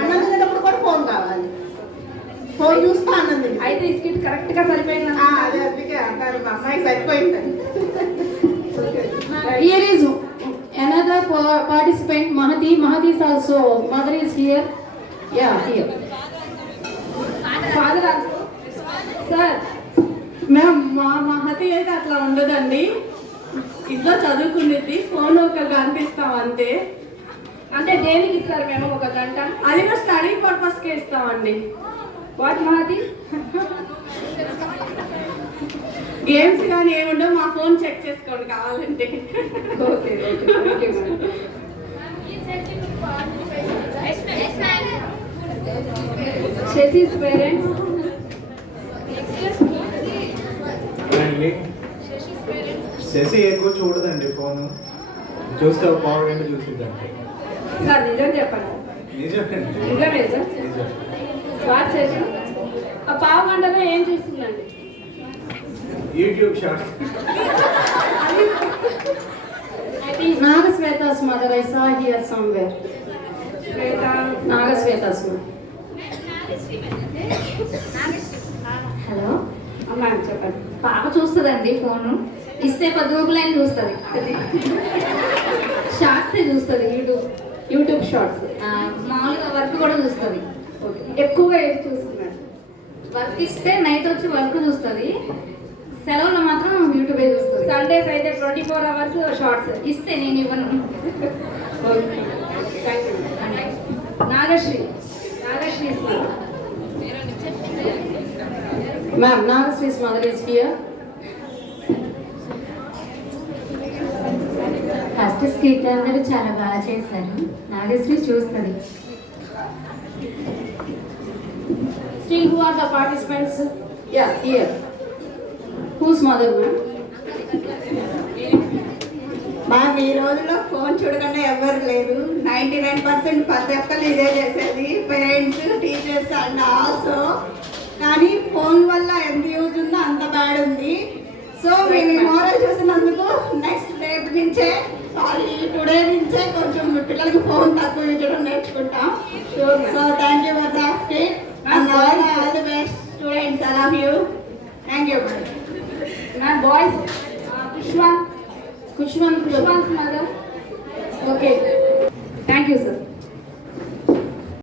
అన్నం తినేటప్పుడు కూడా ఫోన్ కావాలి. ఫోన్ చూస్తా అన్నది అయితే ఈ స్కిట్ కరెక్ట్ గా సరిపోయింది. అదే అందుకే అంటారు మా అమ్మాయికి సరిపోయిందని. Here is another participant, Mahati. Mahati is also, mother is here. Yeah, here. Father also. Sir ma'am మా మహతి అయితే అట్లా ఉండదండి. ఇంట్లో చదువుకునేది, ఫోన్ ఒక గంట ఇస్తాం అంతే. అంటే దేనికి ఇస్తారు మేము ఒక గంట? అది కూడా స్టడీ పర్పస్కే ఇస్తామండి. వాట్ మహతి? గేమ్స్ కానీ ఏముండవు, మా ఫోన్ చెక్ చేసుకోండి కావాలంటే. Okay okay Shashi's parents. Shashi ఎక్కువ చూడదండి ఫోన్, చూస్తే ఒక పావు గంట చూసిద్దండి. సార్ నిజం చెప్పండి. నిజమేనండి. నిజమే సార్. నిజం. వాట్ శశి ఆ పావు గంటలో ఏం చూస్తుందండి? YouTube shorts. Nagasweta's mother, I saw here somewhere. Nagasweta's mother. Hello అమ్మా చెప్పండి. పాప చూస్తుందండి ఫోను, ఇస్తే 10 రూపాయలు చూస్తుంది. షార్ట్స్ చూస్తుంది, యూట్యూబ్ షార్ట్స్. మామూలుగా వర్క్ కూడా చూస్తుంది. ఓకే ఎక్కువగా ఏది చూస్తున్నారు? వర్క్ ఇస్తే నైట్ వచ్చి వర్క్ చూస్తుంది, సెలవులో మాత్రం యూట్యూబే చూస్తుంది. సండేస్ అయితే 24 hours షార్ట్స్. ఇస్తే నేను ఇవ్వను. Okay thank you. Nagasri. Nagasri Ma'am, Nagasweta's mother is here. First skit అందరూ చాలా బాగా చేశారు. నాగశ్రీ చూస్తుంది. Still, who are the participants? Yeah, here. Whose mother, ma'am? Ma'am ఈ రోజుల్లో ఫోన్ చూడకుండా ఎవరు లేరు. 99% ప్రతి ఒక్కరు ఇదే చేసేది, పేరెంట్స్, టీచర్స్ అండ్ ఆల్సో. కానీ ఫోన్ వల్ల ఎంత యూజ్ ఉందో అంత బ్యాడ్ ఉంది. సో మేము ఈ మోరల్ చూసినందుకు నెక్స్ట్ డే నుంచే టుడే నుంచే కొంచెం పిల్లలకి ఫోన్ తక్కువ యూజ్ చేయడం నేర్చుకుంటాం. So thank you for the skit and all the best.